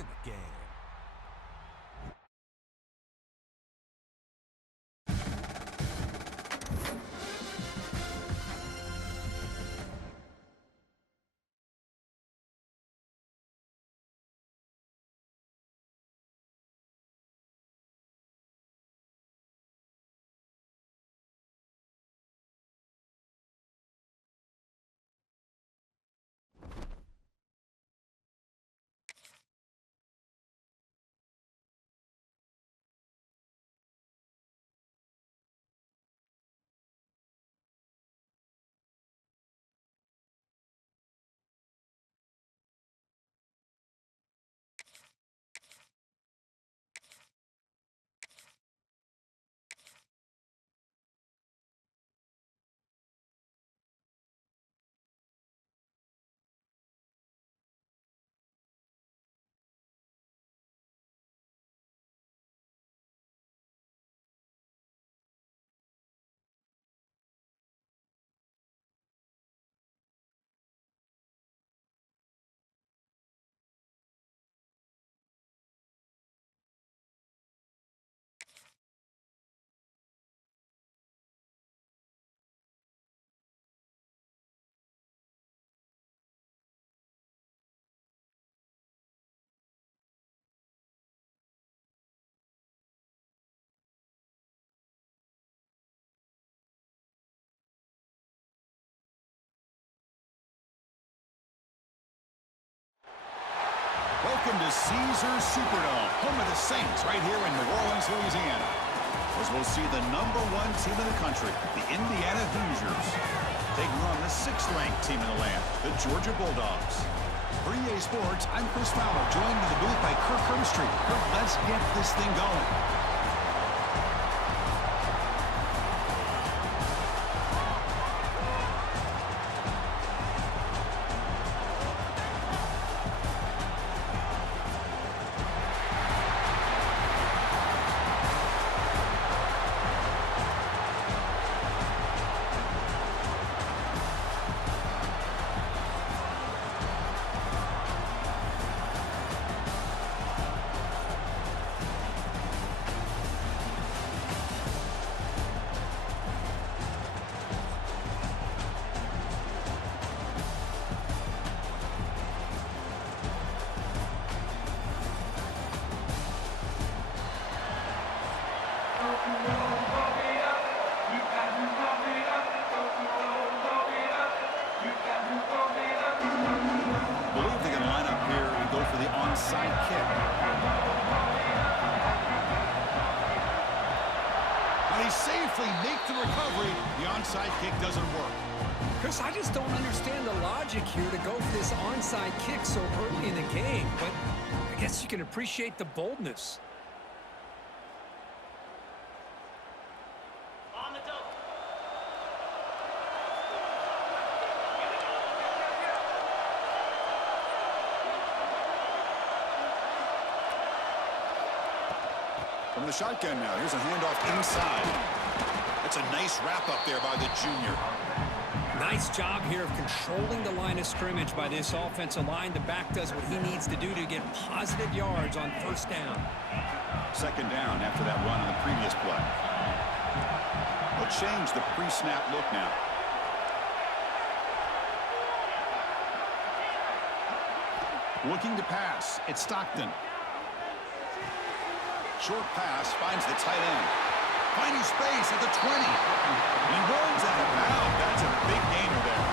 in the game. Welcome to Caesars Superdome, home of the Saints, right here in New Orleans, Louisiana. As we'll see the #1 team in the country, the Indiana Hoosiers, taking on the 6th-ranked team in the land, the Georgia Bulldogs. For EA Sports, I'm Chris Fowler, joined in the booth by Kirk Herbstreit. Kirk, let's get this thing going. Onside kick. When he safely makes the recovery, the onside kick doesn't work. Chris, I just don't understand the logic here to go for this onside kick so early in the game, but I guess you can appreciate the boldness. From the shotgun now, here's a handoff inside. That's a nice wrap up there by the junior. Nice job here of controlling the line of scrimmage by this offensive line. The back does what he needs to do to get positive yards on first down. Second down after that run on the previous play. We'll change the pre-snap look now. Looking to pass, it's Stockton. Short pass finds the tight end. Finding space at the 20. He runs out of bounds. That's a big gainer there.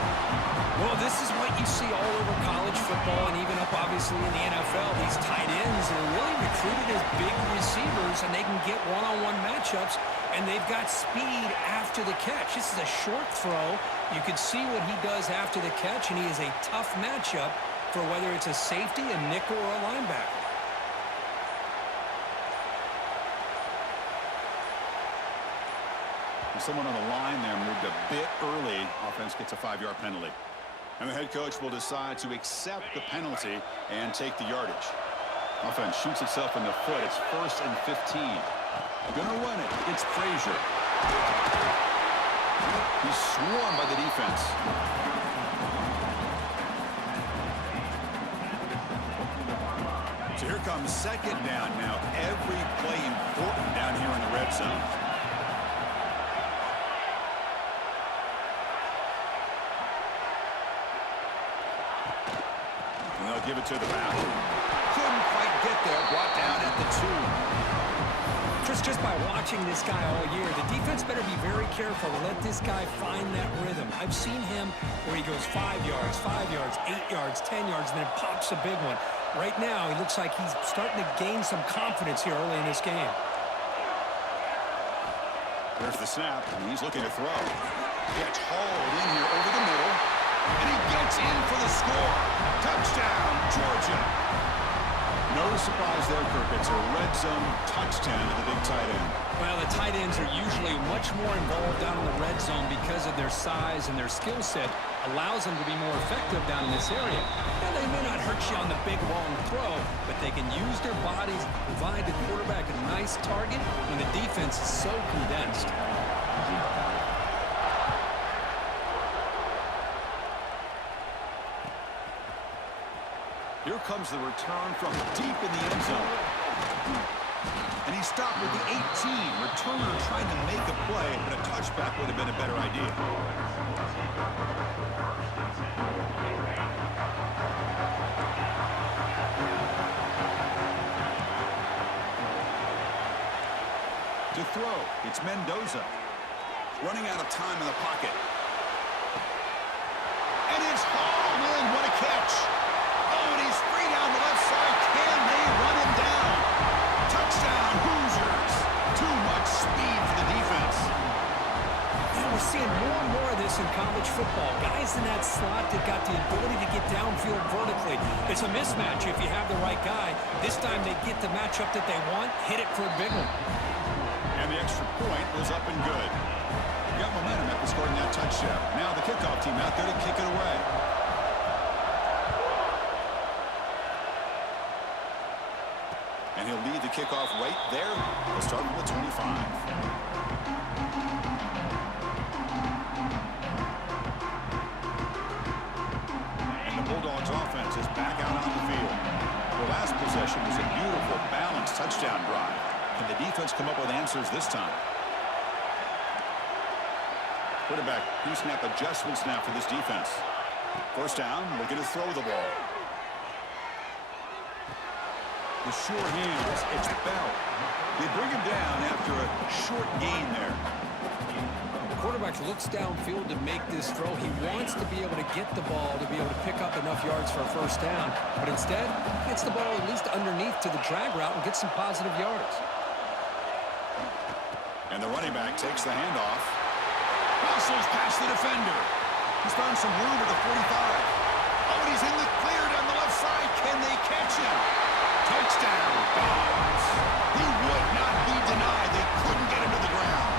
Well, this is what you see all over college football and even up, obviously, in the NFL. These tight ends are really recruited as big receivers, and they can get one-on-one matchups, and they've got speed after the catch. This is a short throw. You can see what he does after the catch, and he is a tough matchup for whether it's a safety, a nickel, or a linebacker. Someone on the line there moved a bit early. Offense gets a 5-yard penalty. And the head coach will decide to accept the penalty and take the yardage. Offense shoots itself in the foot. It's 1st and 15. Gonna run it. It's Frazier. He's swarmed by the defense. Here comes second down now. Every play important down here in the red zone. And they'll give it to the back. Couldn't quite get there. Brought down at the 2. Chris, just by watching this guy all year, the defense better be very careful to let this guy find that rhythm. I've seen him where he goes 5 yards, 8 yards, 10 yards, and then pops a big one. Right now, he looks like he's starting to gain some confidence here early in this game. There's the snap, and he's looking to throw. Gets hauled in here over the middle, and he gets in for the score. Touchdown, Georgia. No surprise there, Kirk. It's a red zone touchdown to the big tight end. Well, the tight ends are usually much more involved down in the red zone because of their size and their skill set allows them to be more effective down in this area. Now, they may not hurt you on the big, long throw, but they can use their bodies to provide the quarterback a nice target when the defense is so condensed. Here comes the return from deep in the end zone. And he stopped with the 18. Returner trying to make a play, but a touchback would have been a better idea. To throw, it's Mendoza. Running out of time in the pocket. And it's hauled in. What a catch. Oh, and he's free down the left side. Can they run him down? Touchdown, Hoosiers. Too much speed for the defense. Yeah, we're seeing more and more of this in college football. Guys in that slot that got the ability to get downfield vertically. It's a mismatch if you have the right guy. This time they get the matchup that they want, hit it for a big one. And the extra point was up and good. Got momentum after scoring that touchdown. Now the kickoff team out there to kick it away. And he'll lead the kickoff right there. We'll start with the 25. And the Bulldogs offense is back out on the field. The last possession was a beautiful, balanced touchdown drive. Can the defense come up with answers this time? Quarterback pre-snap adjustments now for this defense. First down, looking to throw the ball. The sure hands, it's Bell. They bring him down after a short gain there. The quarterback looks downfield to make this throw. He wants to be able to get the ball to be able to pick up enough yards for a first down. But instead, he gets the ball at least underneath to the drag route and gets some positive yards. And the running back takes the handoff. Muscles past the defender. He's found some room at the 45. Oh, and he's in the clear down the left side. Can they catch him? Touchdown, Dogs. He would not be denied. They couldn't get him to the ground.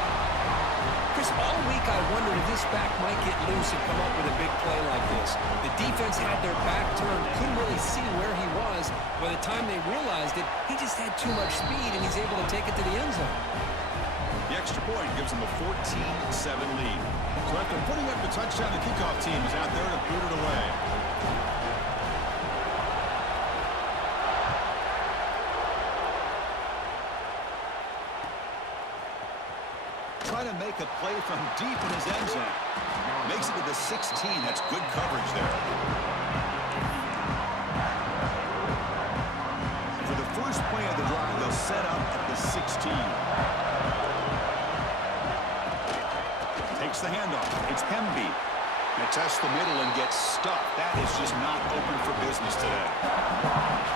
Chris, all week I wondered if this back might get loose and come up with a big play like this. The defense had their back turned, couldn't really see where he was. By the time they realized it, he just had too much speed, and he's able to take it to the end zone. The extra point gives them a 14-7 lead. So after putting up the touchdown, the kickoff team is out there to boot it away. Trying to make a play from deep in his end zone. Makes it to the 16. That's good coverage there. For the first play of the drive, they'll set up at the 16. Takes the handoff. It's Hemby. They test the middle and gets stuck. That is just not open for business today.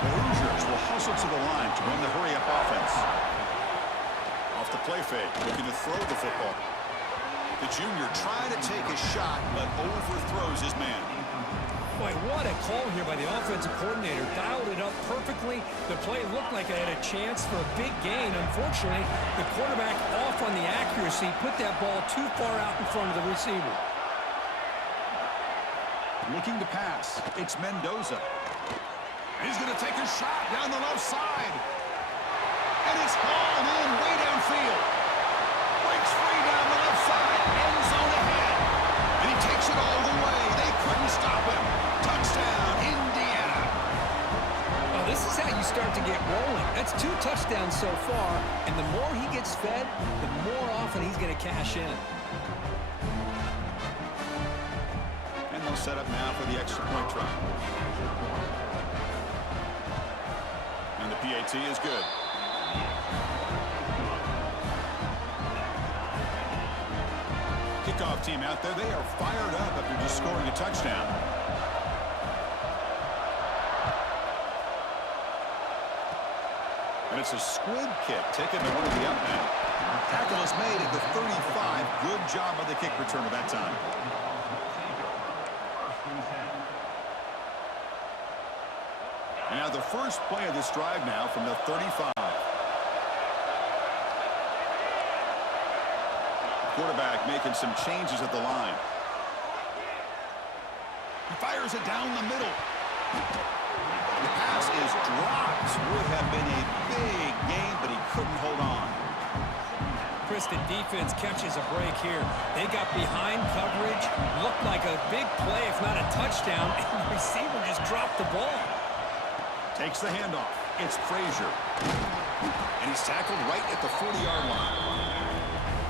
The Hoosiers will hustle to the line to run the hurry-up offense. Off the play fake, looking to throw the football. The junior trying to take a shot, but overthrows his man. Boy, what a call here by the offensive coordinator. Dialed it up perfectly. The play looked like it had a chance for a big gain. Unfortunately, the quarterback off on the accuracy, put that ball too far out in front of the receiver. Looking to pass. It's Mendoza. He's going to take a shot down the left side. And it's hauled in way downfield. Breaks free down the left side. End zone ahead. And he takes it all the way. They couldn't stop him. Touchdown, Indiana. Well, this is how you start start to get rolling. That's 2 touchdowns so far, and the more he gets fed, the more often he's going to cash in. And they'll set up now for the extra point try. And the PAT is good. Kickoff team out there, they are fired up after just scoring a touchdown. And it's a squib kick taken to one of the up men. Tackle is made at the 35. Good job by the kick returner that time. And now the first play of this drive now from the 35. Quarterback making some changes at the line. He fires it down the middle. The pass is dropped. Would have been a big game, but he couldn't hold on. Kristen, defense catches a break here. They got behind coverage. Looked like a big play, if not a touchdown, and the receiver just dropped the ball. Takes the handoff. It's Frazier. And he's tackled right at the 40-yard line.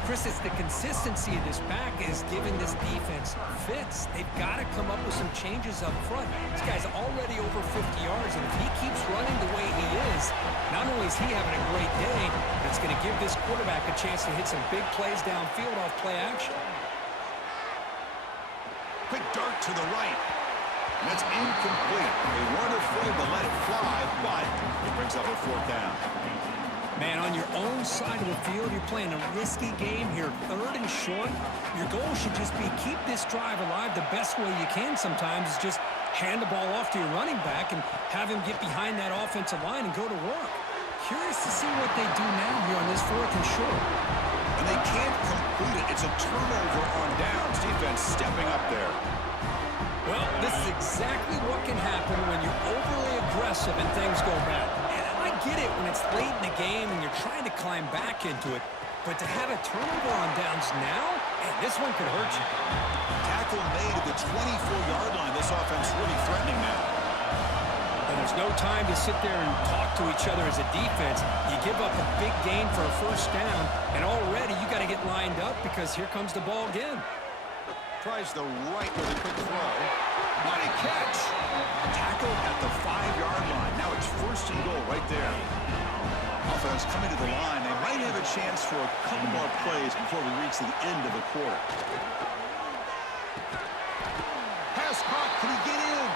Chris, it's the consistency of this back is giving this defense fits. They've got to come up with some changes up front. This guy's already over 50 yards, and if he keeps running the way he is, not only is he having a great day, but it's going to give this quarterback a chance to hit some big plays downfield off play action. Quick dart to the right. And that's incomplete. They weren't afraid to let it fly, but it brings up a 4th down. Man, on your own side of the field, you're playing a risky game here, 3rd and short. Your goal should just be keep this drive alive the best way you can sometimes is just hand the ball off to your running back and have him get behind that offensive line and go to work. Curious to see what they do now here on this 4th and short. And they can't complete it. It's a turnover on downs. Defense stepping up there. Well, this is exactly what can happen when you're overly aggressive and things go bad. And I get it when it's late in the game and you're trying to climb back into it. But to have a turnover on downs now, man, this one could hurt you. Tackle made at the 24-yard line. This offense really threatening now. And there's no time to sit there and talk to each other as a defense. You give up a big gain for a 1st down, and already you got to get lined up because here comes the ball again. Tries the right with a quick throw. What a catch! Tackled at the 5-yard line. Now it's 1st and goal right there. Offense coming to the line. They might have a chance for a couple more plays before we reach the end of the quarter. Pass caught. Can he get in?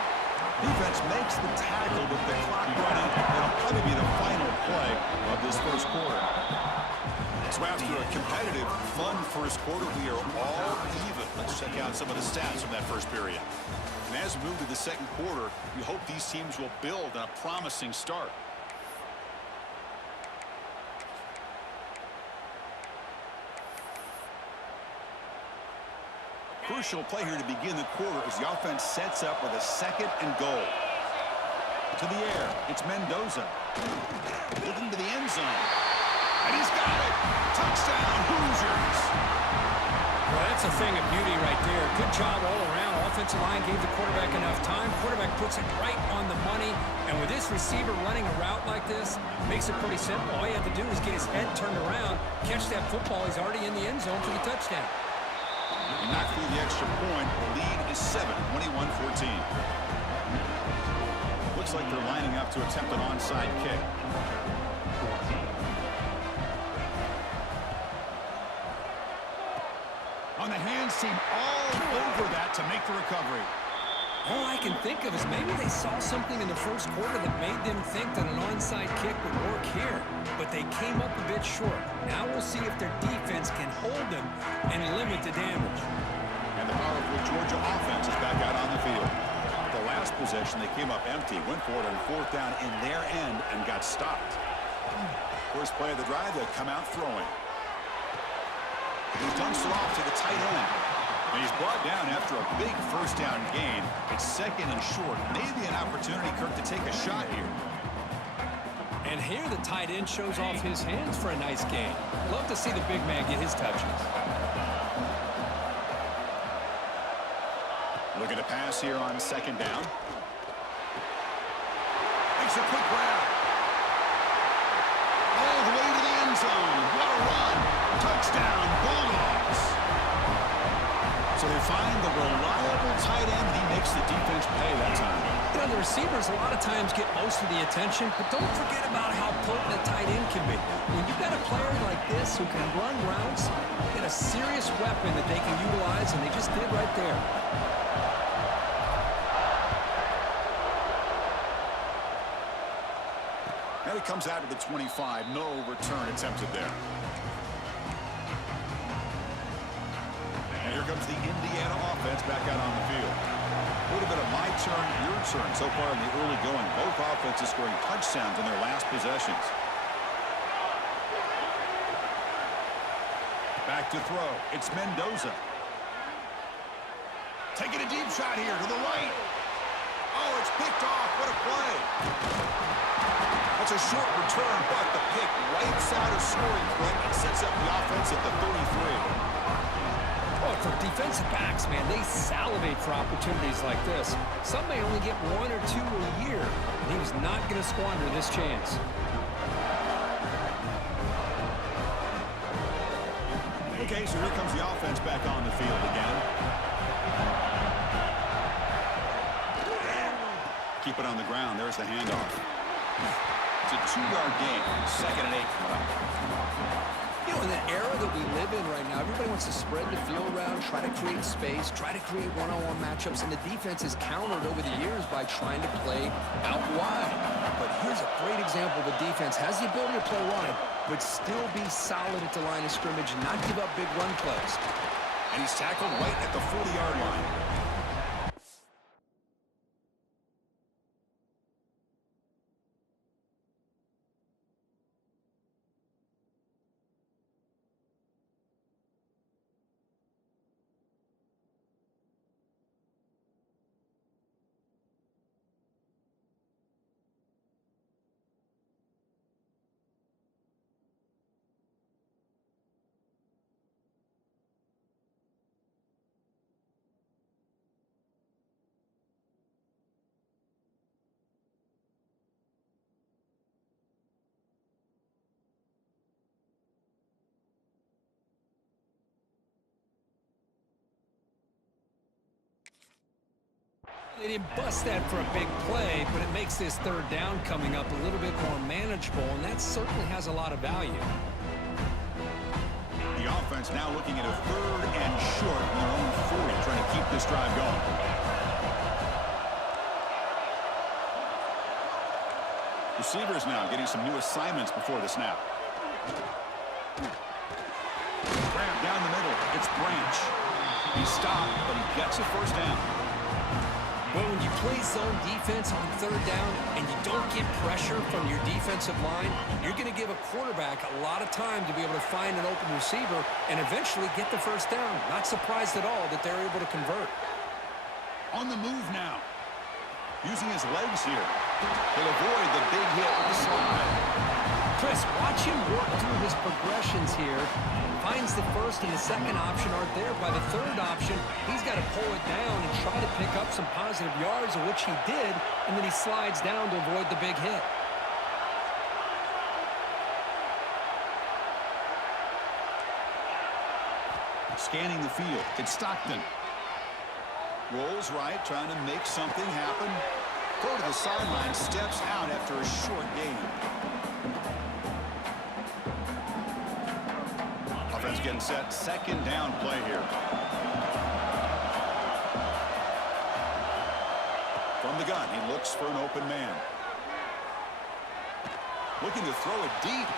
Defense makes the tackle with the clock running. It'll probably be the final play of this 1st quarter. So after a competitive, fun 1st quarter, we are all even. Let's check out some of the stats from that 1st period. And as we move to the 2nd quarter, we hope these teams will build on a promising start. Crucial play here to begin the quarter as the offense sets up with a 2nd and goal. To the air, it's Mendoza. Looking to the end zone. And he's got it! Touchdown, Hoosiers! Well, that's a thing of beauty right there. Good job all around. Offensive line gave the quarterback enough time. Quarterback puts it right on the money. And with this receiver running a route like this, makes it pretty simple. All you have to do is get his head turned around, catch that football. He's already in the end zone for the touchdown. And not through the extra point. The lead is 7, 21-14. Looks like they're lining up to attempt an onside kick. On the hands team all over that to make the recovery. All I can think of is maybe they saw something in the 1st quarter that made them think that an onside kick would work here. But they came up a bit short. Now we'll see if their defense can hold them and limit the damage. And the powerful Georgia offense is back out on the field. The last possession, they came up empty, went for it on 4th down in their end and got stopped. First play of the drive, they come out throwing. He dumps it off to the tight end. And he's brought down after a big 1st down gain. It's 2nd and short. Maybe an opportunity, Kirk, to take a shot here. And here the tight end shows off his hands for a nice gain. Love to see the big man get his touches. Looking to pass here on 2nd down. Makes a quick grab. end zone. What a run. Touchdown, Bulldogs. So they find the reliable tight end. He makes the defense pay that time. You know, the receivers a lot of times get most of the attention, but don't forget about how potent a tight end can be. When you've got a player like this who can run routes, get a serious weapon that they can utilize, and they just did right there. And it comes out to the 25. No return attempted there. And here comes the Indiana offense back out on the field. A little bit of my turn, your turn so far in the early going. Both offenses scoring touchdowns in their last possessions. Back to throw. It's Mendoza. Taking a deep shot here to the right. Oh, it's picked off. What a play. That's a short return, but the pick wipes out a scoring threat and sets up the offense at the 33. Oh, for defensive backs, man, they salivate for opportunities like this. Some may only get 1 or 2 a year, and he was not going to squander this chance. Okay, so here comes the offense back on the field again. Keep it on the ground. There's the handoff. It's a 2-yard gain. 2nd and 8 coming up. You know, in the era that we live in right now, everybody wants to spread the field around, try to create space, try to create one-on-one matchups, and the defense is countered over the years by trying to play out wide. But here's a great example. The defense has the ability to play wide, but still be solid at the line of scrimmage and not give up big run plays. And he's tackled right at the 40-yard line. They didn't bust that for a big play, but it makes this 3rd down coming up a little bit more manageable, and that certainly has a lot of value. The offense now looking at a 3rd and short from their own 40, trying to keep this drive going. Receivers now getting some new assignments before the snap. Grab down the middle. It's Branch. He stopped, but he gets a 1st down. Well, when you play zone defense on 3rd down and you don't get pressure from your defensive line, you're going to give a quarterback a lot of time to be able to find an open receiver and eventually get the 1st down. Not surprised at all that they're able to convert. On the move now. Using his legs here. He'll avoid the big hit with the slide. Chris, watch him work through his progressions here. Finds the 1st and the 2nd option aren't there. By the 3rd option, he's got to pull it down and try to pick up some positive yards, of which he did, and then he slides down to avoid the big hit. Scanning the field. It's Stockton. Rolls right, trying to make something happen. Go to the sideline, steps out after a short gain. Offense getting set. 2nd down play here. From the gun, he looks for an open man. Looking to throw it deep.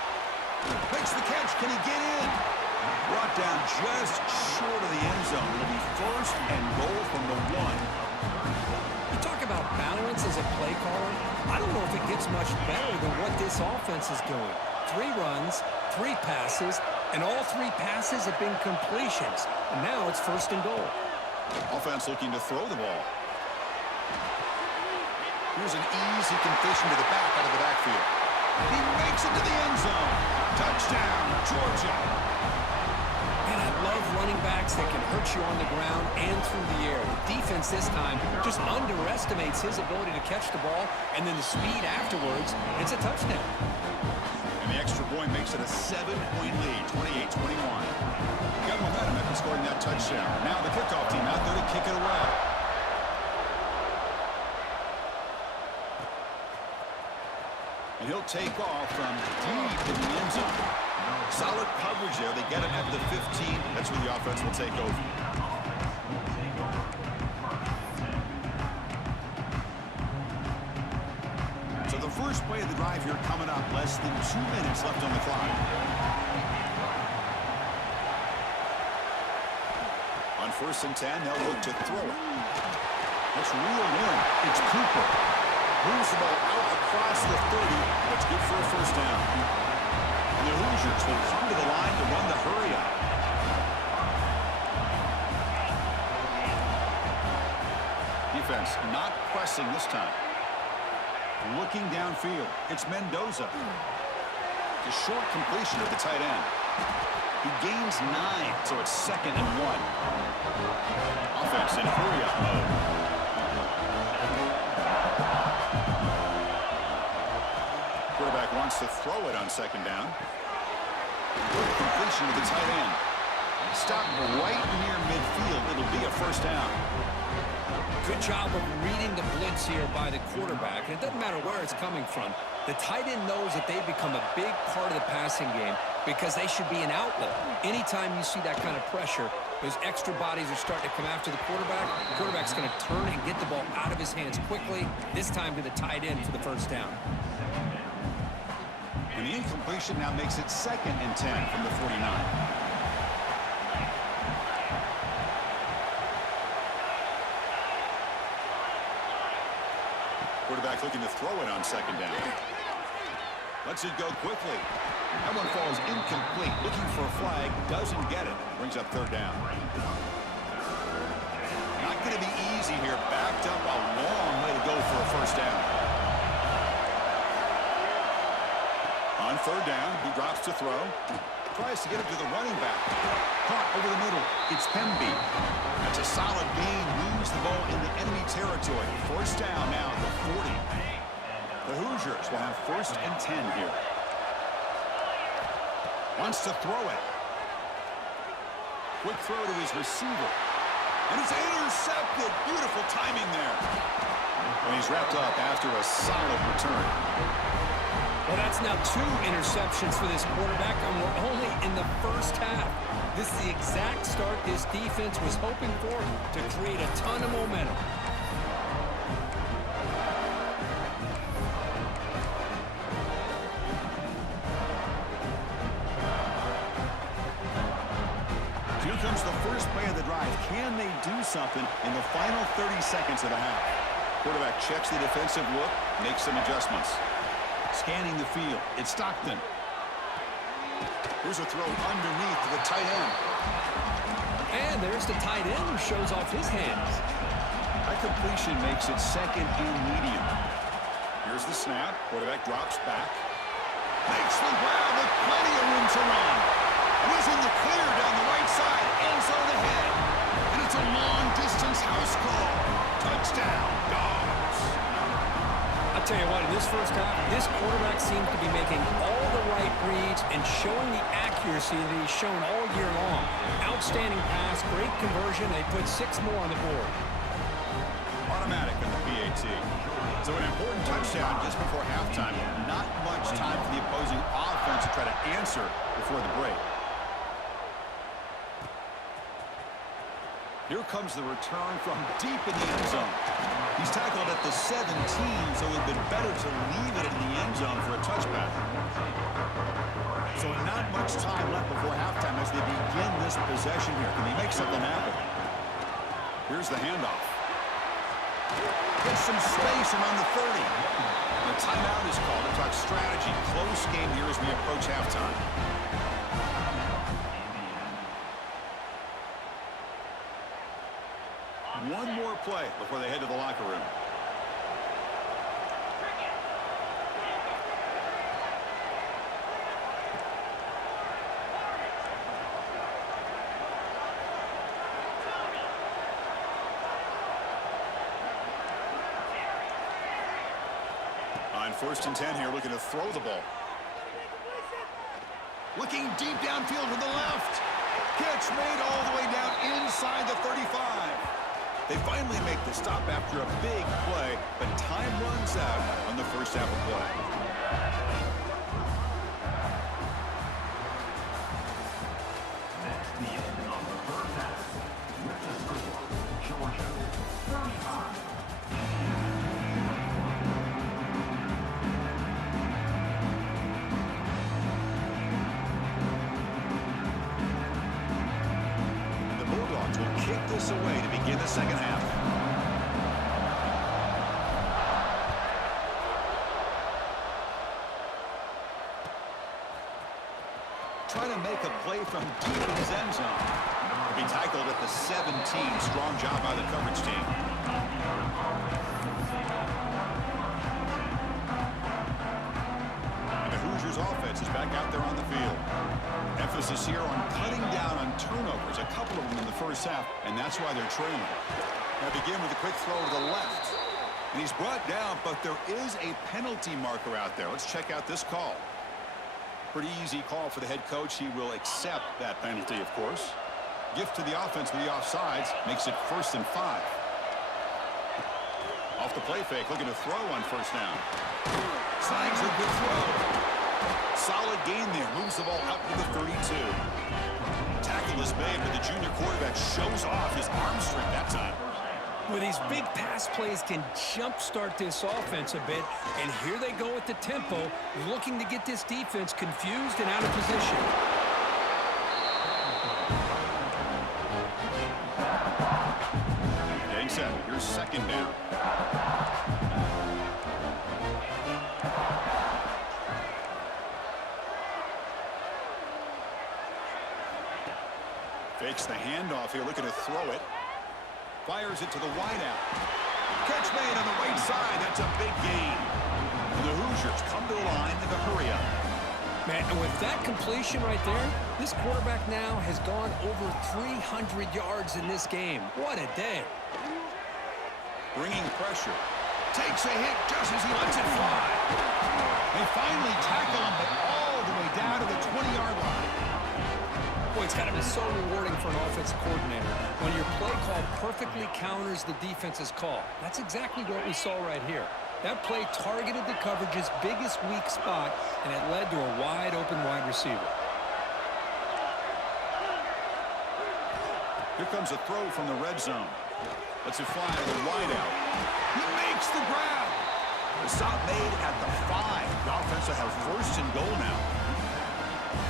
Makes the catch. Can he get in? Brought down just short of the end zone. It'll be 1st and goal from the 1. You talk about balance as a play caller. I don't know if it gets much better than what this offense is doing. 3 runs, 3 passes, and all 3 passes have been completions. And now it's 1st and goal. Offense looking to throw the ball. Here's an easy completion to the back out of the backfield. He makes it to the end zone. Touchdown, Georgia. And I love running backs that can hurt you on the ground and through the air. The defense this time just underestimates his ability to catch the ball, and then the speed afterwards, it's a touchdown. And And the extra point makes it a 7-point lead, 28-21. Got momentum after scoring that touchdown. Now the kickoff team out there to kick it away. And he'll take off from deep in the end zone. Solid coverage there. They get him at the 15. That's where the offense will take over. So the first play of the drive here coming up. Less than 2 minutes left on the clock. On 1st and 10, they'll look to throw it. That's reeled in. It's Cooper. Moves the ball out across the 30. That's good for a first down. And the Hoosiers will come to the line to run the hurry up. Defense not pressing this time. Looking downfield. It's Mendoza. It's a short completion of the tight end. He gains 9, so it's 2nd and 1. Offense in hurry-up mode. Quarterback wants to throw it on 2nd down. Good completion to the tight end. Stopped right near midfield. It'll be a first down. Good job of reading the blitz here by the quarterback. And it doesn't matter where it's coming from. The tight end knows that they've become a big part of the passing game because they should be an outlet. Anytime you see that kind of pressure, those extra bodies are starting to come after the quarterback. The quarterback's going to turn and get the ball out of his hands quickly, this time to the tight end for the first down. And the incompletion now makes it 2nd and 10 from the 49. Quarterback looking to throw it on 2nd down. Lets it go quickly. That one falls incomplete. Looking for a flag. Doesn't get it. Brings up 3rd down. Not going to be easy here. Backed up a long way to go for a first down. On 3rd down, he drops to throw. Tries to get it to the running back. Caught over the middle. It's Pemby. That's a solid gain. Moves the ball into enemy territory. First down now at the 40. The Hoosiers will have 1st and 10 here. Wants to throw it. Quick throw to his receiver. And it's intercepted. Beautiful timing there. And he's wrapped up after a solid return. Well, that's now 2 interceptions for this quarterback, and we're only in the first half. This is the exact start this defense was hoping for to create a ton of momentum. Here comes the first play of the drive. Can they do something in the final 30 seconds of the half? Quarterback checks the defensive look, makes some adjustments. Scanning the field. It's Stockton. Here's a throw underneath to the tight end. And there's the tight end who shows off his hands. That completion makes it 2nd and medium. Here's the snap. Quarterback drops back. Makes the grab with plenty of room to run. And he's in the clear down the right side. End zone ahead. And it's a long-distance house call. Touchdown, Dogs. I'll tell you what, in this first half, this quarterback seems to be making all the right reads and showing the accuracy that he's shown all year long. Outstanding pass, great conversion. They put 6 more on the board. Automatic in the PAT. So an important touchdown just before halftime. Not much time for the opposing offense to try to answer before the break. Here comes the return from deep in the end zone. He's tackled at the 17, so it would have been better to leave it in the end zone for a touchback. So not much time left before halftime as they begin this possession here. Can they make something happen? Here's the handoff. Gets some space around the 30. The timeout is called to talk strategy. Close game here as we approach halftime. One more play before they head to the locker room. On 1st and 10 here, looking to throw the ball. Looking deep downfield to the left. Catch made all the way down inside the 35. They finally make the stop after a big play, but time runs out on the first half of play. That's the end of the first half. With the score, Georgia 35. Will kick this away to begin the second half. Trying to make a play from deep in his end zone. He'll be tackled at the 17. Strong job by the coverage team. And the Hoosiers offense is back out there on the field. Emphasis here on cutting down on turnovers, a couple of them in the first half, and that's why they're trailing. Now begin with a quick throw to the left. And he's brought down, but there is a penalty marker out there. Let's check out this call. Pretty easy call for the head coach. He will accept that penalty, of course. Gift to the offense with the offsides makes it 1st and 5. Off the play fake, looking to throw on first down. Snags a good throw. Solid gain there. Moves the ball up to the 32. Tackle is made, but the junior quarterback shows off his arm strength that time. Well, these big pass plays can jumpstart this offense a bit, and here they go at the tempo, looking to get this defense confused and out of position. Getting set. Here's second down. Fakes the handoff here, looking to throw it. Fires it to the wideout. Catch made on the right side. That's a big gain. And the Hoosiers come to the line in a hurry up. Man, and with that completion right there, this quarterback now has gone over 300 yards in this game. What a day. Bringing pressure. Takes a hit just as he lets it fly. They finally tackle him, but all the way down to the 20-yard line. Boy, it's got to be so rewarding for an offensive coordinator when your play call perfectly counters the defense's call. That's exactly what we saw right here. That play targeted the coverage's biggest weak spot, and it led to a wide-open wide receiver. Here comes a throw from the red zone. Lets it fly to the wideout. He makes the grab. The stop made at the 5. The offense will have 1st and goal now.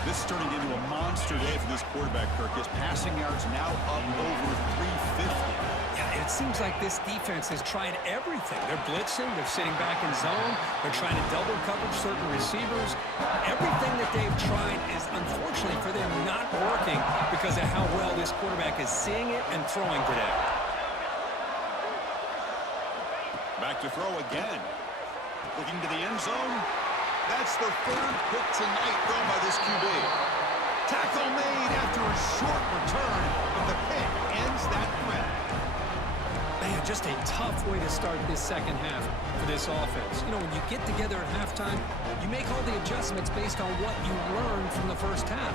This is turning into a monster day for this quarterback, Kirk. His passing yards now up over 350. Yeah, it seems like this defense has tried everything. They're blitzing, they're sitting back in zone, they're trying to double coverage certain receivers. Everything that they've tried is, unfortunately for them, not working because of how well this quarterback is seeing it and throwing today. Back to throw again. Looking to the end zone. That's the 3rd pick tonight thrown by this QB. Tackle made after a short return, but the pick ends that threat. Man, just a tough way to start this second half for this offense. You know, when you get together at halftime, you make all the adjustments based on what you learned from the first half.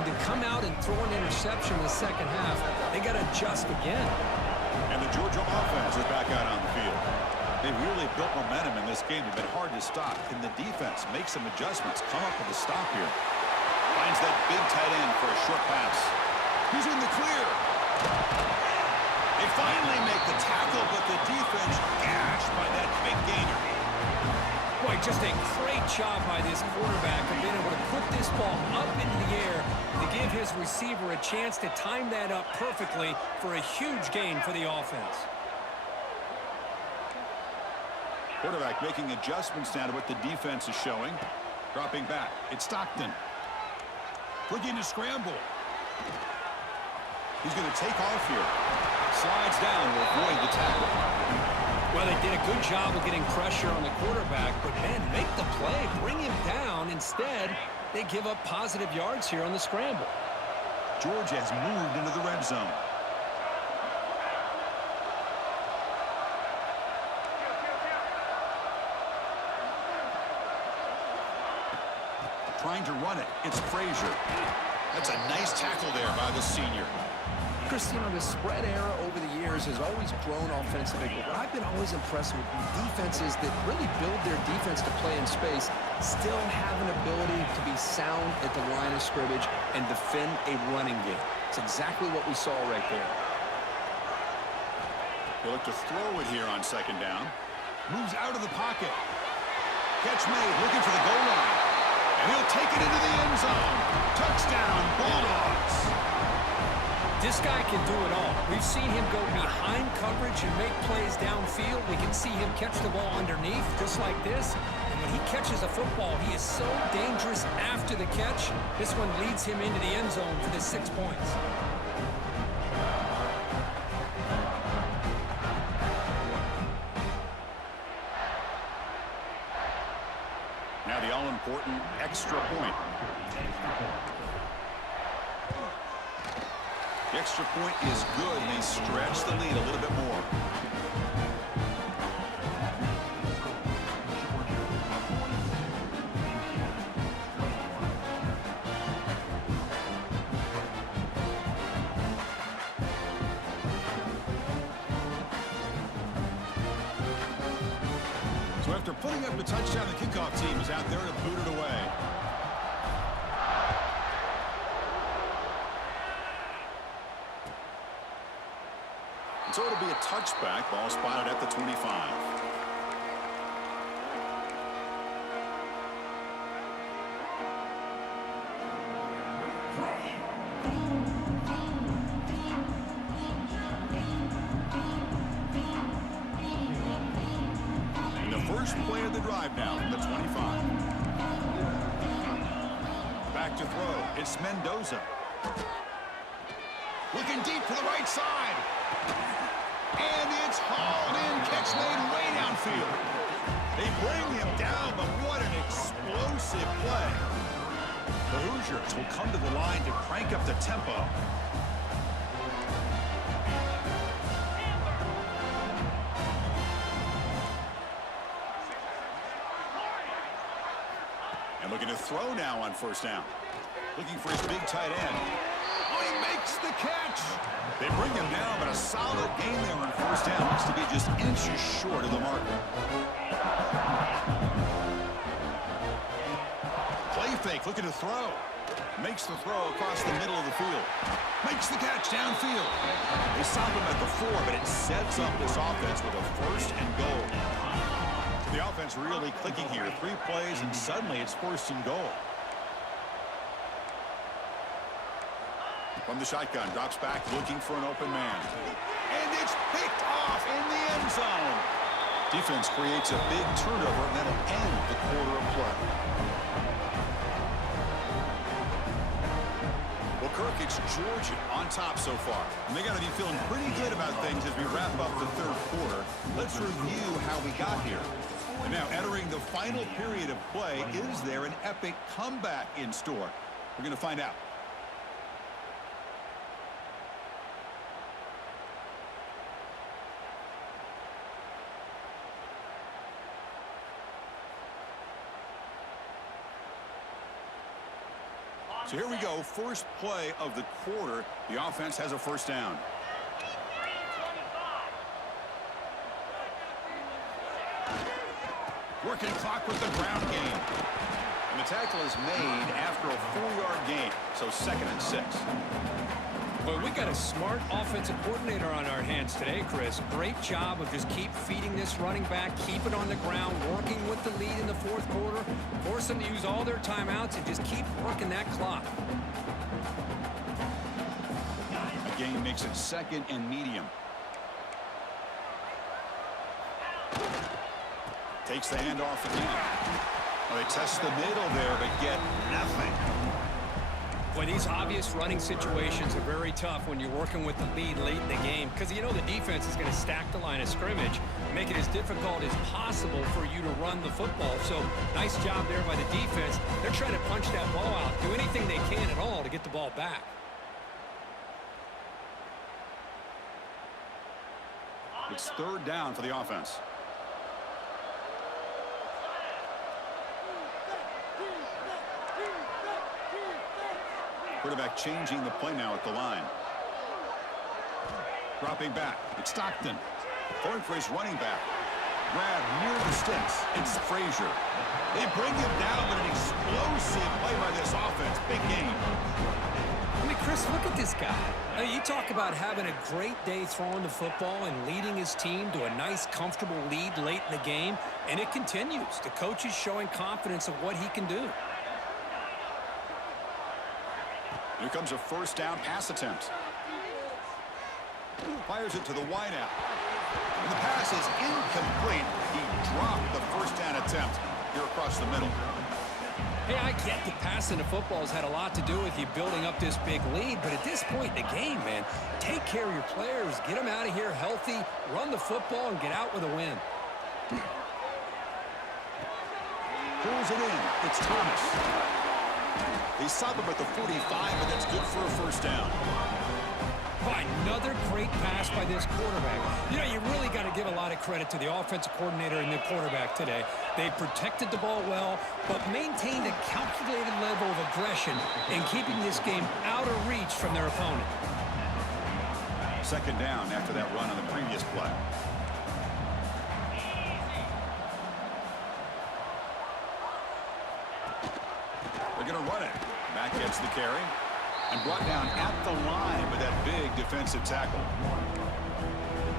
And to come out and throw an interception in the second half, they got to adjust again. And the Georgia offense is back out on the field. They've really built momentum in this game. They've been hard to stop. Can the defense make some adjustments? Come up with a stop here. Finds that big tight end for a short pass. He's in the clear. They finally make the tackle, but the defense gashed by that big gainer. Boy, just a great job by this quarterback of being able to put this ball up into the air to give his receiver a chance to time that up perfectly for a huge gain for the offense. Quarterback making adjustments now to what the defense is showing. Dropping back. It's Stockton. Looking to scramble. He's going to take off here. Slides down to avoid the tackle. Well, they did a good job of getting pressure on the quarterback, but, man, make the play, bring him down. Instead, they give up positive yards here on the scramble. Georgia has moved into the red zone. Trying to run it. It's Frazier. That's a nice tackle there by the senior. Christine, the spread era over the years has always grown offensively, but what I've been always impressed with defenses that really build their defense to play in space still have an ability to be sound at the line of scrimmage and defend a running game. It's exactly what we saw right there. He'll look to throw it here on second down. Moves out of the pocket. Catch made, looking for the goal line. And he'll take it into the end zone. Touchdown, Bulldogs. This guy can do it all. We've seen him go behind coverage and make plays downfield. We can see him catch the ball underneath, just like this. And when he catches a football, he is so dangerous after the catch. This one leads him into the end zone for the 6 points. Now the all-important extra point. The extra point is good, and they stretch the lead a little bit more. So after putting up the touchdown, the kickoff team is out there to boot it away. So it'll be a touchback. Ball spotted at the 25. And the first play of the drive now from the 25. Back to throw. It's Mendoza. Looking deep to the right side. And it's hauled in, catch made way downfield. They bring him down, but what an explosive play. The Hoosiers will come to the line to crank up the tempo. And looking to throw now on first down. Looking for his big tight end. Oh, he makes the catch. They bring him down, but a solid gain there on first down. Looks to be just inches short of the marker. Play fake, looking to throw. Makes the throw across the middle of the field. Makes the catch downfield. They stop him at the 4, but it sets up this offense with a first and goal. The offense really clicking here. 3 plays, and suddenly it's first and goal. From the shotgun, drops back, looking for an open man. And it's picked off in the end zone. Defense creates a big turnover, and that'll end the quarter of play. Well, Kirk, it's Georgia on top so far. And they got to be feeling pretty good about things as we wrap up the third quarter. Let's review how we got here. And now, entering the final period of play, is there an epic comeback in store? We're going to find out. So here we go, first play of the quarter. The offense has a first down. Working clock with the ground game. And the tackle is made after a 4-yard gain, so 2nd and 6. Well, we got a smart offensive coordinator on our hands today, Chris. Great job of just keep feeding this running back, keep it on the ground, working with the lead in the fourth quarter, force them to use all their timeouts, and just keep working that clock. A gain makes it 2nd and medium. Takes the handoff again. Well, they test the middle there, but get nothing. Boy, these obvious running situations are very tough when you're working with the lead late in the game because you know the defense is going to stack the line of scrimmage, make it as difficult as possible for you to run the football. So nice job there by the defense. They're trying to punch that ball out, do anything they can at all to get the ball back. It's 3rd down for the offense. Quarterback changing the play now at the line. Dropping back. It's Stockton. Going for his running back. Grab near the sticks. It's Frazier. They bring him down, but an explosive play by this offense. Big game. I mean, Chris, look at this guy. I mean, you talk about having a great day throwing the football and leading his team to a nice, comfortable lead late in the game, and it continues. The coach is showing confidence of what he can do. Here comes a first down pass attempt. Fires it to the wideout. And the pass is incomplete. He dropped the first down attempt here across the middle. Hey, I get the passing the football has had a lot to do with you building up this big lead, but at this point in the game, man, take care of your players, get them out of here healthy, run the football, and get out with a win. Pulls it in. It's Thomas. They stop him at the 45, but that's good for a first down. Another great pass by this quarterback. You know, you really got to give a lot of credit to the offensive coordinator and the quarterback today. They protected the ball well, but maintained a calculated level of aggression in keeping this game out of reach from their opponent. Second down after that run on the previous play. They're going to run it. Back gets the carry. And brought down at the line with that big defensive tackle.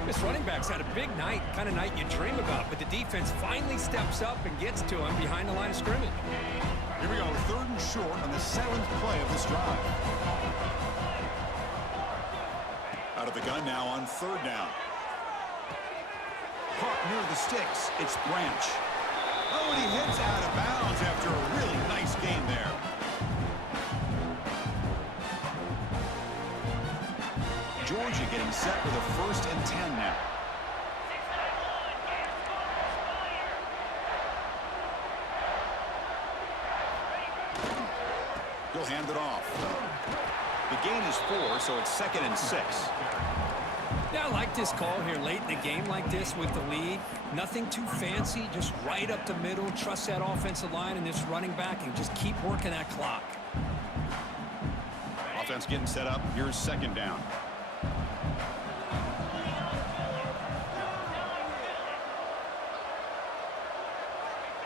This running back's had a big night, kind of night you dream about, but the defense finally steps up and gets to him behind the line of scrimmage. Here we go, third and short on the 7th play of this drive. Out of the gun now on third down. Caught near the sticks. It's Branch. Oh, and he hits out of bounds after a really nice game there. Georgia getting set with a 1st and 10 now. He'll hand it off. The gain is 4, so it's 2nd and 6. Yeah, I like this call here late in the game like this with the lead. Nothing too fancy, just right up the middle. Trust that offensive line and this running back and just keep working that clock. Offense getting set up. Here's 2nd down.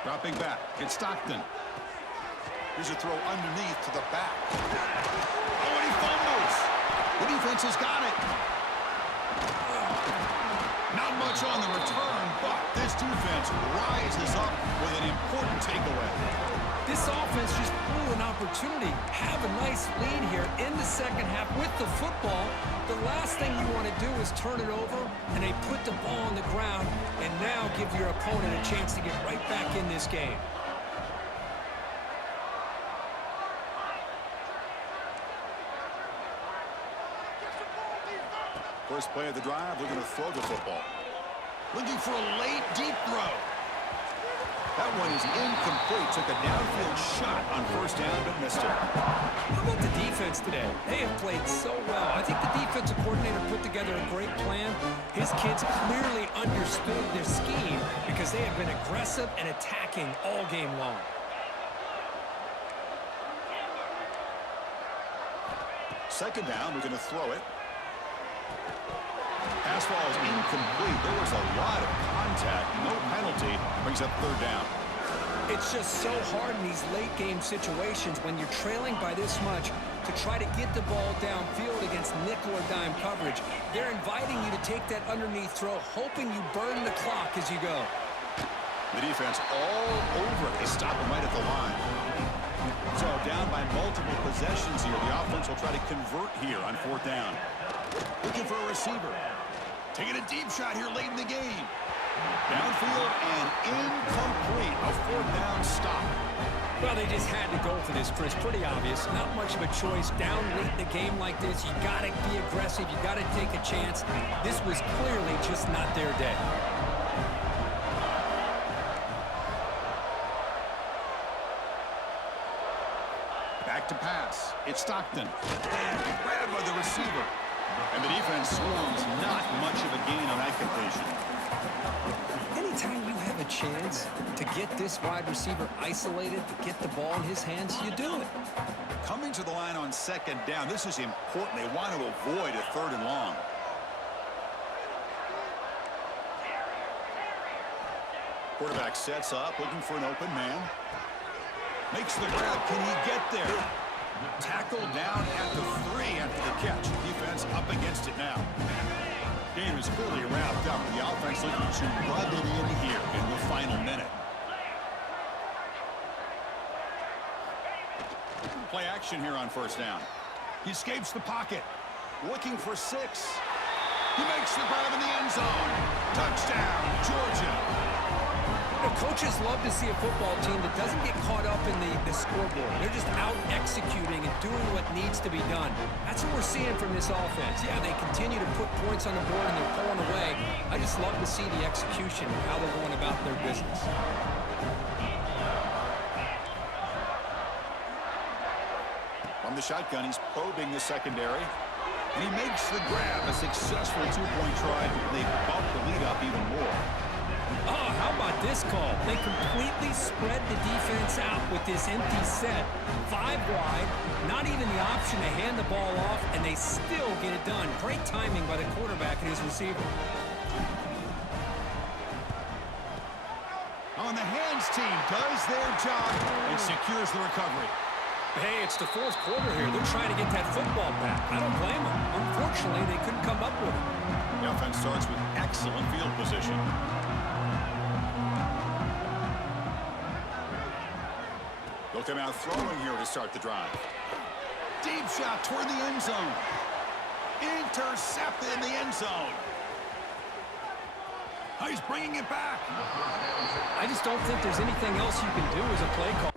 Dropping back. It's Stockton. Here's a throw underneath to the back. Oh, and he fumbles. The defense has got it. Not much on the return, but this defense rises up with an important takeaway. This offense just blew an opportunity. Have a nice lead here in the second half with the football. The last thing you want to do is turn it over, and they put the ball on the ground and now give your opponent a chance to get right back in this game. First play of the drive, they're going to throw the football. Looking for a late, deep throw. That one is incomplete. Took a downfield shot on first down, but missed it. How about the defense today? They have played so well. I think the defensive coordinator put together a great plan. His kids clearly understood their scheme because they have been aggressive and attacking all game long. Second down, we're going to throw it. Pass ball is incomplete. There was a lot of contact. No penalty. Brings up third down. It's just so hard in these late game situations when you're trailing by this much to try to get the ball downfield against nickel or dime coverage. They're inviting you to take that underneath throw, hoping you burn the clock as you go. The defense all over it. They stop him right at the line. So down by multiple possessions here. The offense will try to convert here on fourth down. Looking for a receiver. Taking a deep shot here late in the game. Downfield and incomplete. A fourth down stop. Well, they just had to go for this, Chris. Pretty obvious. Not much of a choice. Down late in the game like this, you got to be aggressive. You got to take a chance. This was clearly just not their day. Back to pass. It's Stockton. Grabbed by the receiver. And the defense swarms. Not much of a gain on that completion. Anytime you have a chance to get this wide receiver isolated, to get the ball in his hands, you do it. Coming to the line on second down. This is important. They want to avoid a 3rd and long. Quarterback sets up, looking for an open man. Makes the grab. Can he get there? Tackled down at the 3 after the catch. Defense up against it now. Game is fully wrapped up. The offense looking to rub it in here in the final minute. Play action here on 1st down. He escapes the pocket. Looking for 6. He makes the grab in the end zone. Touchdown, Georgia. The coaches love to see a football team that doesn't get caught up in the scoreboard. They're just out executing and doing what needs to be done. That's what we're seeing from this offense. Yeah, they continue to put points on the board and they're pulling away. I just love to see the execution, how they're going about their business. From the shotgun, he's probing the secondary. And he makes the grab, a successful 2-point try. They bump the lead up even more. Oh, how about this call? They completely spread the defense out with this empty set. 5 wide, not even the option to hand the ball off, and they still get it done. Great timing by the quarterback and his receiver. On the hands team does their job and secures the recovery. Hey, it's the 4th quarter here. They're trying to get that football back. I don't blame them. Unfortunately, they couldn't come up with it. The offense starts with excellent field position. They'll come out throwing here to start the drive. Deep shot toward the end zone. Intercepted in the end zone. Oh, he's bringing it back. I just don't think there's anything else you can do as a play call.